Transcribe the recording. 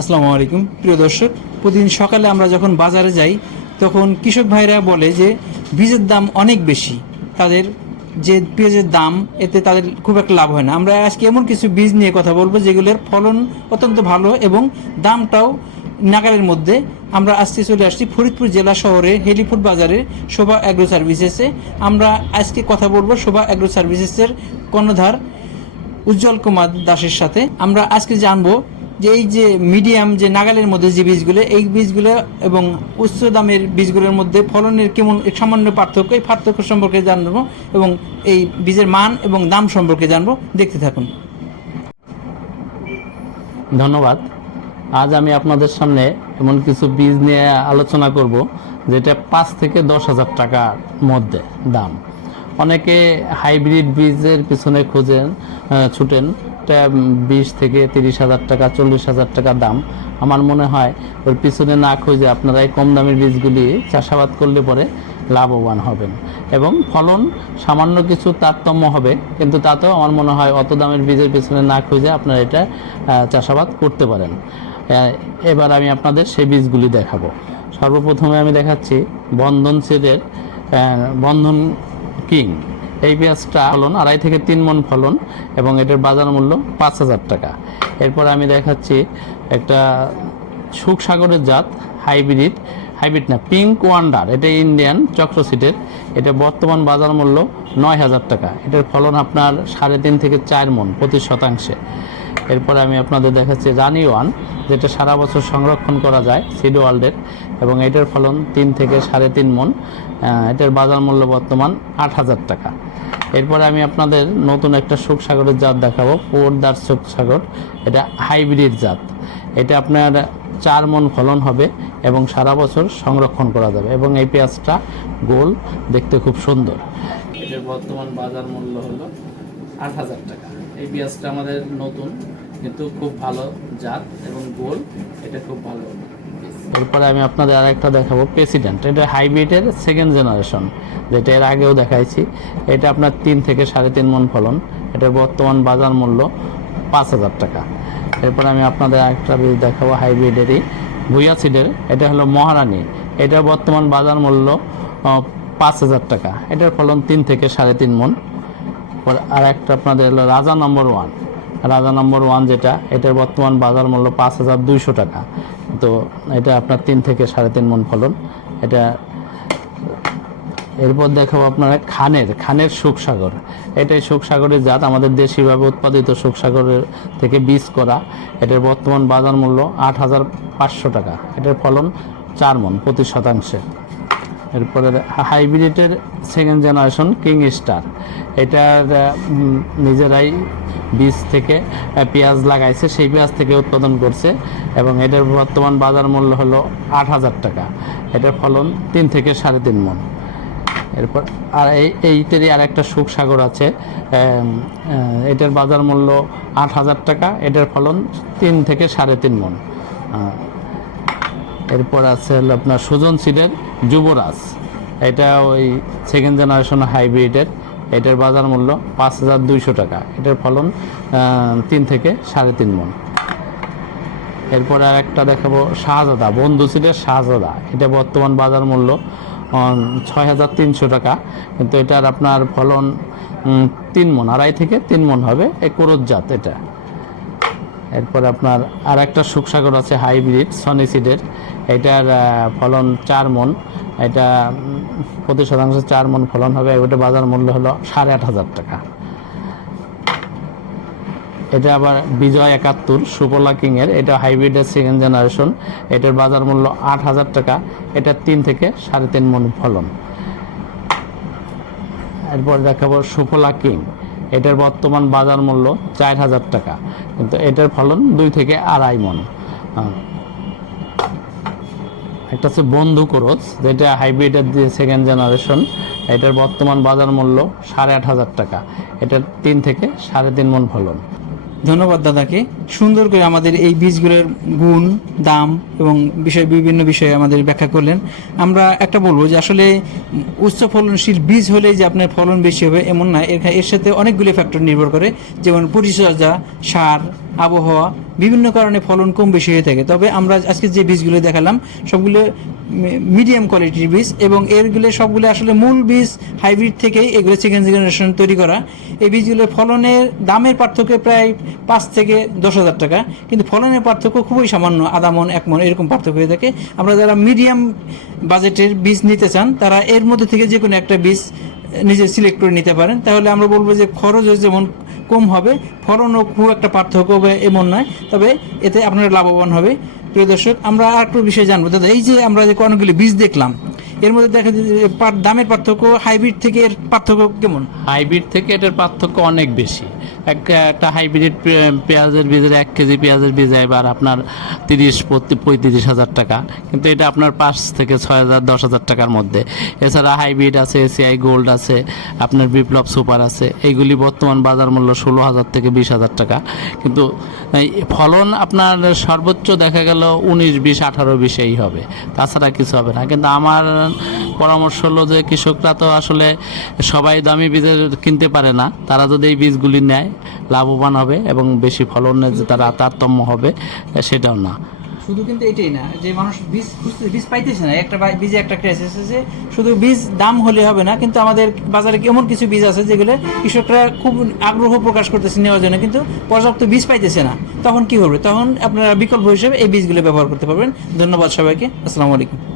আসসালামু আলাইকুম। প্রিয় দর্শক, প্রতিদিন সকালে আমরা যখন বাজারে যাই, তখন কৃষক ভাইরা বলে যে, বীজের দাম অনেক বেশি। তাদের যে পেঁয়াজের দাম, এতে তাদের খুব একটা লাভ হয় না। আমরা আজকে এমন কিছু বীজ নিয়ে কথা বলব, যেগুলোর ফলন অত্যন্ত ভালো এবং দামটাও নাগালের মধ্যে। আমরা আজকে চলে আসছি ফরিদপুর জেলা শহরে হেলিফুড বাজারে শোভা অ্যাগ্রো সার্ভিসেসে আমরা আজকে কথা বলব শোভা অ্যাগ্রো সার্ভিসেসের কর্ণধার উজ্জ্বল কুমার দাসের সাথে। আমরা আজকে জানব যে এই যে মিডিয়াম যে নাগালের মধ্যে যে বীজগুলো, এই বীজগুলো এবং উচ্চ দামের বীজগুলোর মধ্যে ফলনের কেমন সামান্য পার্থক্য, এই পার্থক্য সম্পর্কে জানব এবং এই বীজের মান এবং দাম সম্পর্কে জানব। দেখতে থাকুন। ধন্যবাদ। আজ আমি আপনাদের সামনে এমন কিছু বীজ নিয়ে আলোচনা করব, যেটা পাঁচ থেকে দশ হাজার টাকার মধ্যে দাম। অনেকে হাইব্রিড বীজের পিছনে খুঁজেন ছুটেন। এটা বিশ থেকে তিরিশ হাজার টাকা, চল্লিশ হাজার টাকা দাম। আমার মনে হয় ওর পিছনে না খুঁজে আপনারা এই কম দামের বীজগুলি চাষাবাদ করলে পরে লাভবান হবেন। এবং ফলন সামান্য কিছু তারতম্য হবে, কিন্তু তাতেও আমার মনে হয় অত দামের বীজের পিছনে না খুঁজে আপনারা এটা চাষাবাদ করতে পারেন। এবার আমি আপনাদের সেই বীজগুলি দেখাবো। সর্বপ্রথমে আমি দেখাচ্ছি বন্ধন সেটের বন্ধন কিং। এই পেঁয়াজটা ফলন, আড়াই থেকে তিন মন ফলন এবং এটার বাজার মূল্য পাঁচ হাজার টাকা। এরপর আমি দেখাচ্ছি একটা সুখসাগরের জাত, হাইব্রিড হাইব্রিড না, পিঙ্ক ওয়ান্ডার। এটা ইন্ডিয়ান চক্র সিটের এটা বর্তমান বাজার মূল্য নয় হাজার টাকা। এটার ফলন আপনার সাড়ে তিন থেকে চার মন প্রতি শতাংশে। এরপর আমি আপনাদের দেখাচ্ছি রানি ওয়ান, যেটা সারা বছর সংরক্ষণ করা যায়, সিড ওয়ার্ল্ডের, এবং এটার ফলন তিন থেকে সাড়ে তিন মন এটার বাজার মূল্য বর্তমান আট হাজার টাকা। এরপরে আমি আপনাদের নতুন একটা সুখসাগরের জাত দেখাবো, পোরদার সুখসাগর, এটা হাইব্রিড জাত। এটা আপনার চার মন ফলন হবে এবং সারা বছর সংরক্ষণ করা যাবে, এবং এই পেঁয়াজটা গোল, দেখতে খুব সুন্দর। এটার বর্তমান বাজার মূল্য হলো আট হাজার টাকা। এই পেঁয়াজটা আমাদের নতুন, কিন্তু খুব ভালো জাত এবং গোল, এটা খুব ভালো। এরপরে আমি আপনাদের আরেকটা দেখাবো প্রেসিডেন্ট এটা হাইব্রিডের সেকেন্ড জেনারেশন যেটা এর আগেও দেখাইছি। এটা আপনার তিন থেকে সাড়ে তিন মন ফলন এটার বর্তমান বাজার মূল্য পাঁচ হাজার টাকা। এরপর আমি আপনাদের আরেকটা বীজ দেখাবো, হাইব্রিডেরই ভুইয়া সিডের, এটা হলো মহারানী এটার বর্তমান বাজার মূল্য পাঁচ হাজার টাকা। এটার ফলন তিন থেকে সাড়ে তিন মন। পর আর একটা আপনাদের হলো রাজা নম্বর ওয়ান রাজা নম্বর ওয়ান যেটা, এটার বর্তমান বাজার মূল্য পাঁচ হাজার দুইশো টাকা। তো এটা আপনার তিন থেকে সাড়ে তিন মন ফলন। এটা এরপর দেখাবো আপনারা খানের খানের সুখসাগর। এটাই সুখসাগরের জাত, আমাদের দেশিভাবে উৎপাদিত সুখসাগরের থেকে বীজ করা। এটার বর্তমান বাজার মূল্য আট হাজার পাঁচশো টাকা। এটার ফলন চার মন, প্রতি শতাংশে। এরপরে হাইব্রিডের সেকেন্ড জেনারেশন কিং স্টার এটার নিজেরাই বীজ থেকে পেঁয়াজ লাগাইছে, সেই পেঁয়াজ থেকে উৎপাদন করছে এবং এটার বর্তমান বাজার মূল্য হলো আট হাজার টাকা। এটার ফলন তিন থেকে সাড়ে তিন মন। এরপর, আর এই, এইটারই আর একটা সুখসাগর আছে এটার বাজার মূল্য আট হাজার টাকা, এটার ফলন তিন থেকে সাড়ে তিন মন। এরপর আছে হলো আপনার সুজন যুবরাজ। এটা ওই সেকেন্ড জেনারেশন হাইব্রিডের এটার বাজার মূল্য পাঁচ হাজার দুইশো টাকা। এটার ফলন তিন থেকে সাড়ে তিন মন। এরপর আর একটা দেখাবো শাহজাদা, বন্ধু সিটের শাহজাদা। এটা বর্তমান বাজার মূল্য ছয় হাজার তিনশো টাকা। কিন্তু এটার আপনার ফলন তিন মন, আড়াই থেকে তিন মন হবে। এই কোরজ জাত এটা। এরপর আপনার আর একটা সুখসাগর আছে হাইব্রিড, সনি সিডের। এটার ফলন চার মন। এটা প্রতি শতাংশ চার মন ফলন হবে। ওটা বাজার মূল্য হলো সাড়ে আট হাজার টাকা। এটা আবার বিজয় একাত্তর, সুপলা কিংয়ের। এটা হাইব্রিডের সেকেন্ড জেনারেশন এটার বাজার মূল্য আট হাজার টাকা। এটা তিন থেকে সাড়ে তিন মন ফলন। এরপর দেখাবো সুফলা কিং। এটার বর্তমান বাজার মূল্য চার হাজার টাকা। কিন্তু এটার ফলন দুই থেকে আড়াই মন। একটা হচ্ছে বন্ধু করচ যেটা হাইব্রিডের যে সেকেন্ড জেনারেশন এটার বর্তমান বাজার মূল্য সাড়ে আট হাজার টাকা। এটার তিন থেকে সাড়ে তিন মন ফলন। ধন্যবাদ দাদাকে। সুন্দর করে আমাদের এই বীজগুলোর গুণ, দাম এবং বিষয় বিভিন্ন বিষয়ে আমাদের ব্যাখ্যা করলেন। আমরা একটা বলব যে আসলে উচ্চ ফলনশীল বীজ হলে যে আপনার ফলন বেশি হবে এমন না। এর এর সাথে অনেকগুলি ফ্যাক্টর নির্ভর করে। যেমন পরিচর্যা, সার, আবহাওয়া, বিভিন্ন কারণে ফলন কম বেশি হয়ে থাকে। তবে আমরা আজকে যে বীজগুলো দেখালাম, সবগুলো মিডিয়াম কোয়ালিটির বীজ এবং এরগুলো সবগুলো আসলে মূল বীজ হাইব্রিড থেকেই এগুলো সেকেন্ড জেনারেশন তৈরি করা। এই বীজগুলো ফলনের দামের পার্থক্য প্রায় পাঁচ থেকে দশ হাজার টাকা। কিন্তু ফলনের পার্থক্য খুবই সামান্য আধা মন, এক মন, এরকম পার্থক্য হয়ে থাকে। আমরা যারা মিডিয়াম বাজেটের বীজ নিতে চান, তারা এর মধ্যে থেকে যে কোনো একটা বীজ নিজে সিলেক্ট করে নিতে পারেন। তাহলে আমরা বলব যে খরচও যেমন কম হবে, ফলনও খুব একটা পার্থক্য হবে এমন নয়। তবে এতে আপনারা লাভবান হবে। প্রিয় দর্শক, আমরা আর একটু বিষয় জানব। দাদা, এই যে আমরা যে অনেকগুলি বীজ দেখলাম এর মধ্যে দেখা যায় দামের পার্থক্য হাইব্রিড থেকে এর পার্থক্য কেমন? হাইব্রিড থেকে এটার পার্থক্য অনেক বেশি। একটা হাইব্রিড পেঁয়াজের বীজের এক কেজি পেঁয়াজের বীজ এবার আপনার তিরিশ, পঁয়ত্রিশ হাজার টাকা। কিন্তু এটা আপনার পাঁচ থেকে ছয় হাজার, দশ হাজার টাকার মধ্যে। এছাড়া হাইব্রিড আছে এসিআই গোল্ড আছে, আপনার বিপ্লব সুপার আছে। এইগুলি বর্তমান বাজার মূল্য ষোলো হাজার থেকে বিশ হাজার টাকা। কিন্তু ফলন আপনার সর্বোচ্চ দেখা গেল উনিশ, বিশ, আঠারো, বিশেই হবে। তাছাড়া কিছু হবে না। কিন্তু আমার পরামর্শ হলো যে কৃষকরা তো আসলে সবাই দামি বীজের কিনতে পারে না। তারা যদি এই বীজগুলি নেয়, লাভবান হবে এবং বেশি ফলনের যে তারা তারতম্য হবে, সেটাও না। শুধু কিন্তু এটাই না, যে মানুষ বীজ বীজ পাইতেছে না। একটা বীজে একটা ক্রাইসিস এসেছে শুধু বীজ দাম হলে হবে না, কিন্তু আমাদের বাজারে এমন কিছু বীজ আছে যেগুলো কৃষকরা খুব আগ্রহ প্রকাশ করতেছে নেওয়ার জন্য, কিন্তু পর্যাপ্ত বীজ পাইতেছে না। তখন কি হবে? তখন আপনারা বিকল্প হিসেবে এই বীজগুলো ব্যবহার করতে পারবেন। ধন্যবাদ সবাইকে। আসসালামু আলাইকুম।